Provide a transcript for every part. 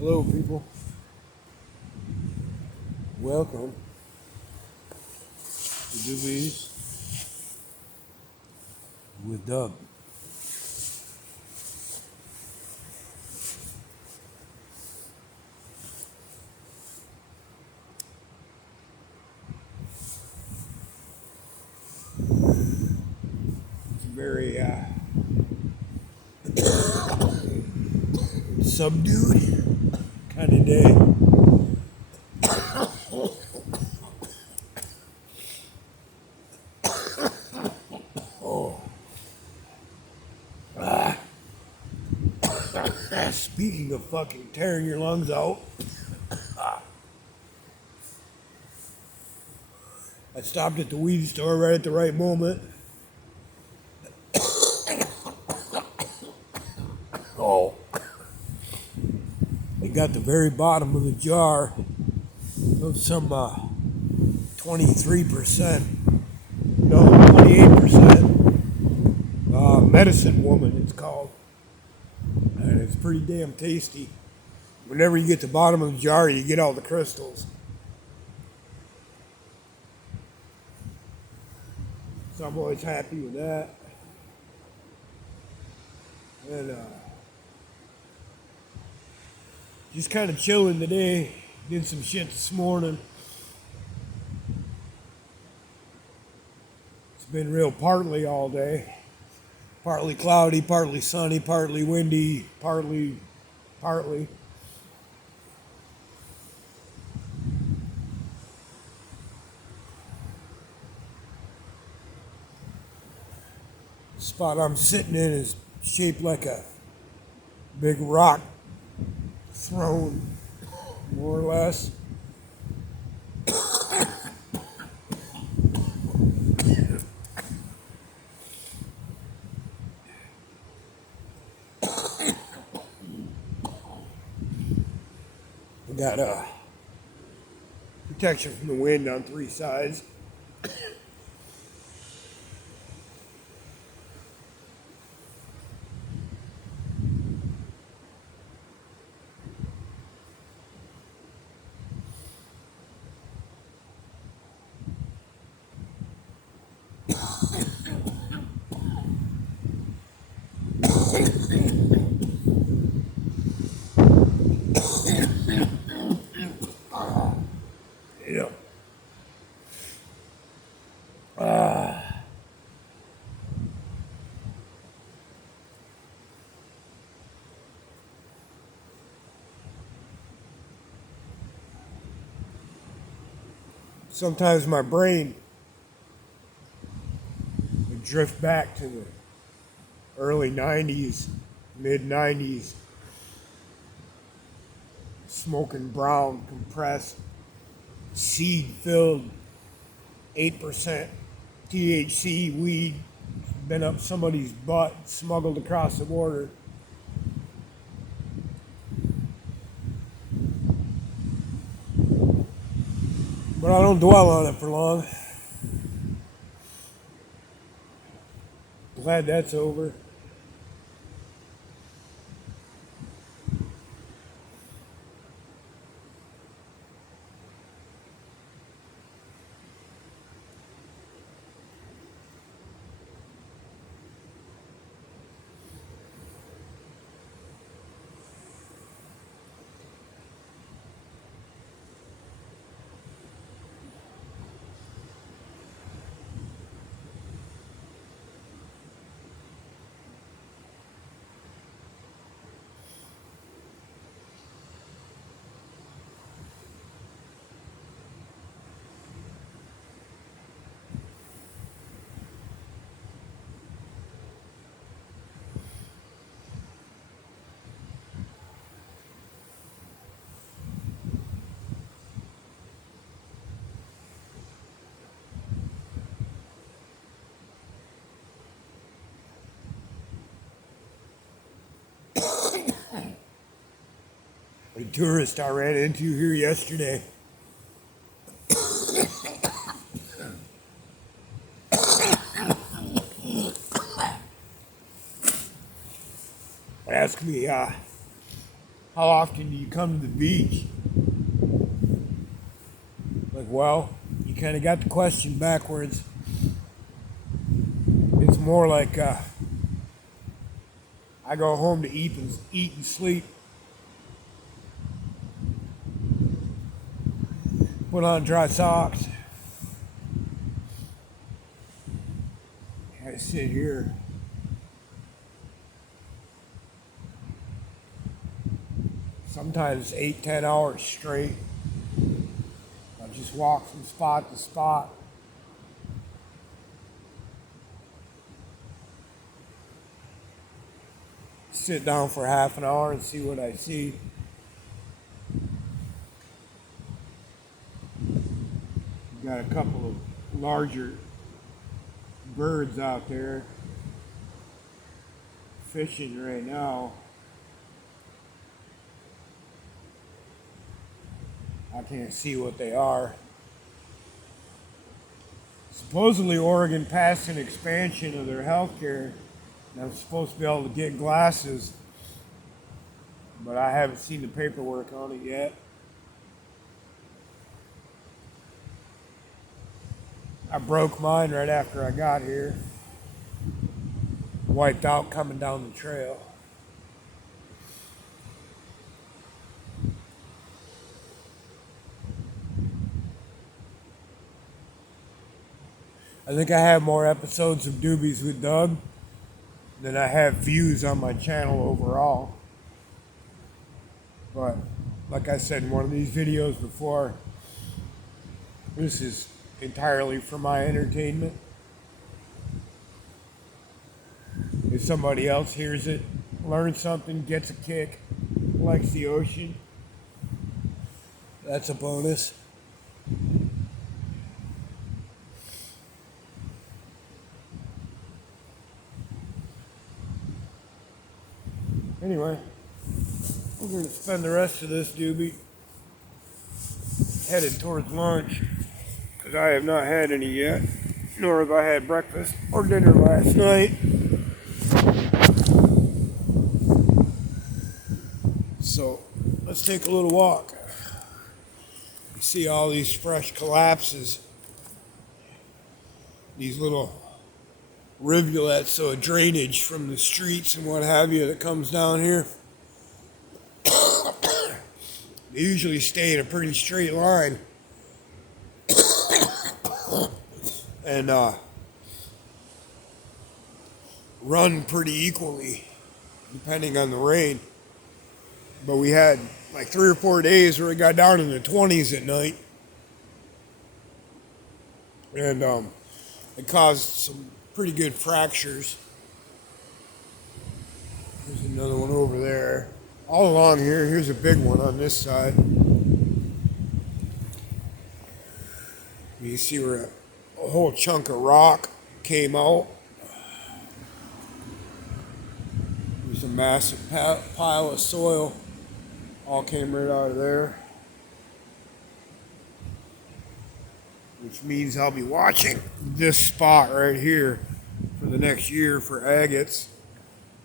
Hello, people. Welcome to Doobies with Doug. It's a very subdued kind of day. Oh, speaking of fucking tearing your lungs out, I stopped at the weed store right at the right moment. Oh, they got the very bottom of the jar of some 23%, no, 28% medicine woman, it's called. And it's pretty damn tasty. Whenever you get the bottom of the jar, you get all the crystals. So I'm always happy with that. And just kind of chilling today. Did some shit this morning. It's been real partly all day. Partly cloudy, partly sunny, partly windy, partly. The spot I'm sitting in is shaped like a big rock throne, more or less. We got protection from the wind on three sides. You know, sometimes my brain would drift back to the early 90s, mid 90s, smoking brown, compressed, seed filled, 8% THC weed, been up somebody's butt, smuggled across the border. But I don't dwell on it for long. Glad that's over. A tourist I ran into here yesterday asked me how often do you come to the beach? Like, well, you kind of got the question backwards. It's more like I go home to eat and sleep, put on dry socks. I sit here. Sometimes 8, 10 hours straight. I just walk from spot to spot. Sit down for half an hour and see what I see. Got a couple of larger birds out there fishing right now. I can't see what they are. Supposedly Oregon passed an expansion of their health care. I'm supposed to be able to get glasses, but I haven't seen the paperwork on it yet. I broke mine right after I got here. Wiped out coming down the trail. I think I have more episodes of Doobies with Doug than I have views on my channel overall. But like I said in one of these videos before, this is entirely for my entertainment. If somebody else hears it, learns something, gets a kick, likes the ocean, that's a bonus. Anyway, we're going to spend the rest of this doobie headed towards lunch, because I have not had any yet, nor have I had breakfast or dinner last night. So let's take a little walk. You see all these fresh collapses, these little rivulets, so drainage from the streets and what have you that comes down here. They usually stay in a pretty straight line and run pretty equally depending on the rain. But we had like 3 or 4 days where it got down in the 20s at night, and it caused some pretty good fractures. There's another one over there. All along here, here's a big one on this side. You see where a whole chunk of rock came out. There's a massive pile of soil. All came right out of there. Which means I'll be watching this spot right here for the next year for agates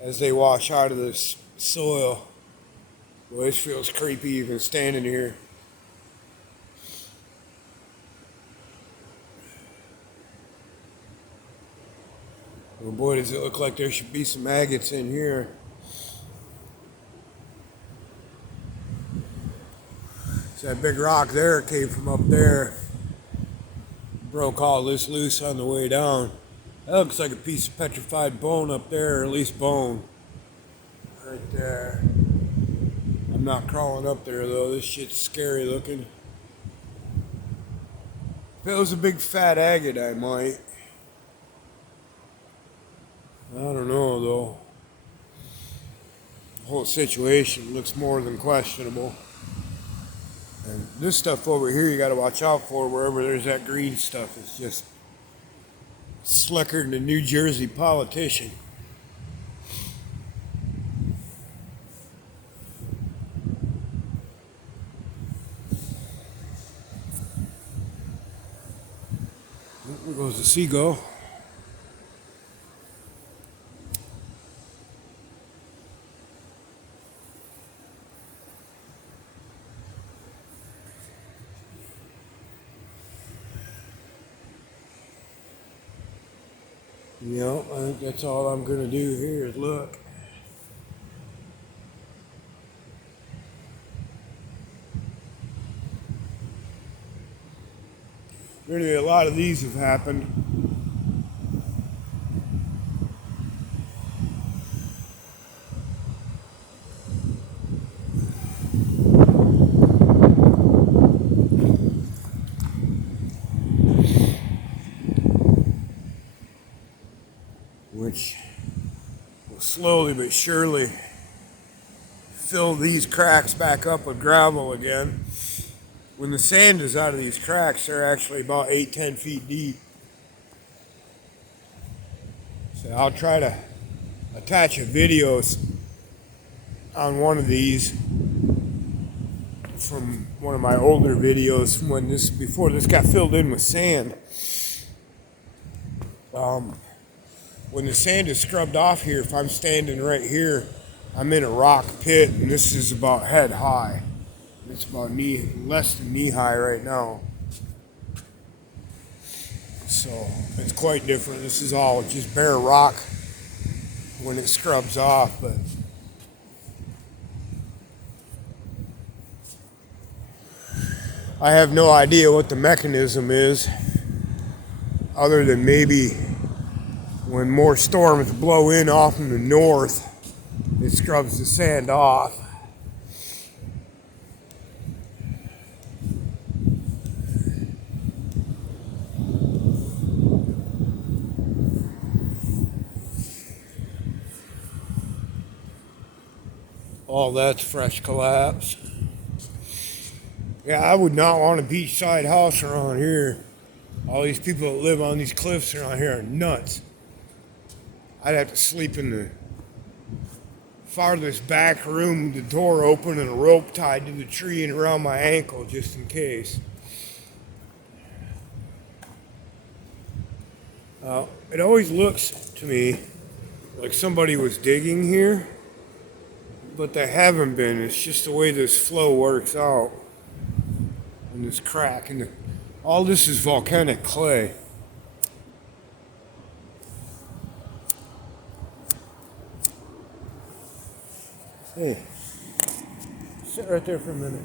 as they wash out of this soil. Boy, this feels creepy even standing here. Oh boy, does it look like there should be some agates in here. So that big rock there came from up there. Broke all this loose on the way down. That looks like a piece of petrified bone up there, or at least bone. Right there. I'm not crawling up there though, this shit's scary looking. If it was a big fat agate, I might. I don't know though. The whole situation looks more than questionable. And this stuff over here you gotta watch out for. Wherever there's that green stuff, it's just slicker than a New Jersey politician. There goes the seagull. You know, I think that's all I'm going to do here is look. Really, a lot of these have happened. Which will slowly but surely fill these cracks back up with gravel again. When the sand is out of these cracks, they're actually about 8-10 feet deep. So I'll try to attach a video on one of these from one of my older videos from before this got filled in with sand. When the sand is scrubbed off here, if I'm standing right here, I'm in a rock pit, and this is about head high. It's about less than knee high right now. So it's quite different. This is all just bare rock when it scrubs off, but I have no idea what the mechanism is, other than maybe when more storms blow in off from the north, it scrubs the sand off. All that's fresh collapse. Yeah, I would not want a beachside house around here. All these people that live on these cliffs around here are nuts. I'd have to sleep in the farthest back room with the door open and a rope tied to the tree and around my ankle just in case. It always looks to me like somebody was digging here, but they haven't been. It's just the way this flow works out. And this crack. And all this is volcanic clay. Hey, sit right there for a minute.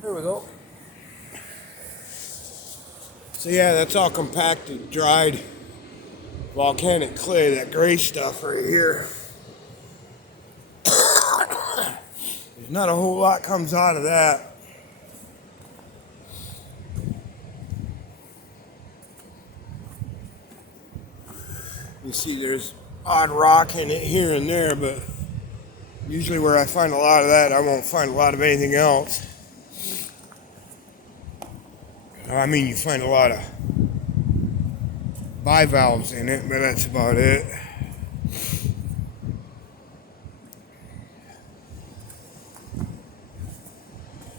There we go. So yeah, that's all compacted, dried volcanic clay, that gray stuff right here. There's not a whole lot comes out of that. You see there's odd rock in it here and there, but usually where I find a lot of that, I won't find a lot of anything else. I mean, you find a lot of bivalves in it, but that's about it.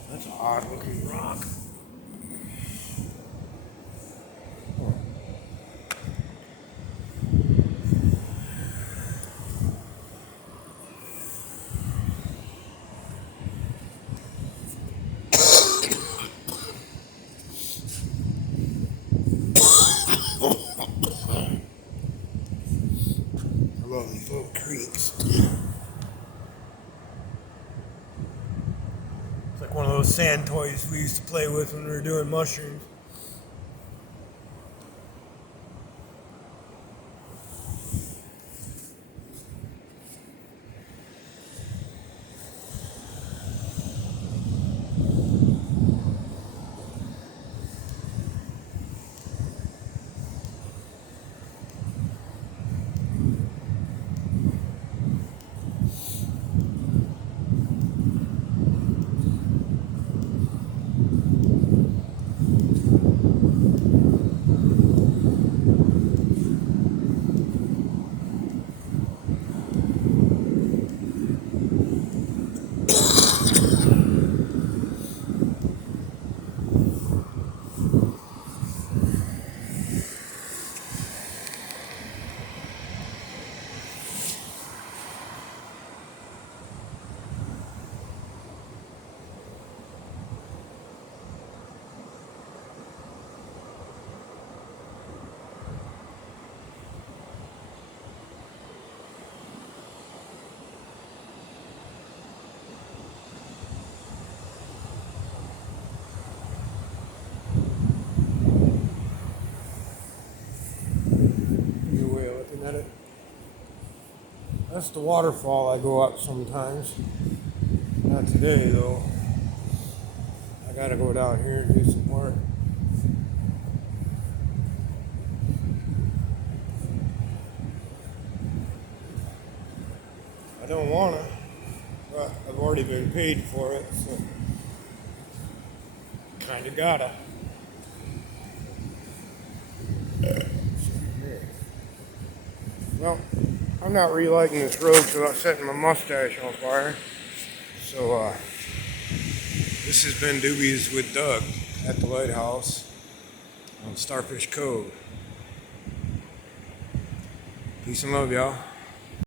That's an odd looking rock. I love these little creeks. It's like one of those sand toys we used to play with when we were doing mushrooms. That's the waterfall I go up sometimes. Not today though. I gotta go down here and do some work. I don't wanna, but I've already been paid for it, so kinda gotta. Well, I'm not really liking this road without setting my mustache on fire. So, this has been Doobies with Doug at the lighthouse on Starfish Cove. Peace and love, y'all.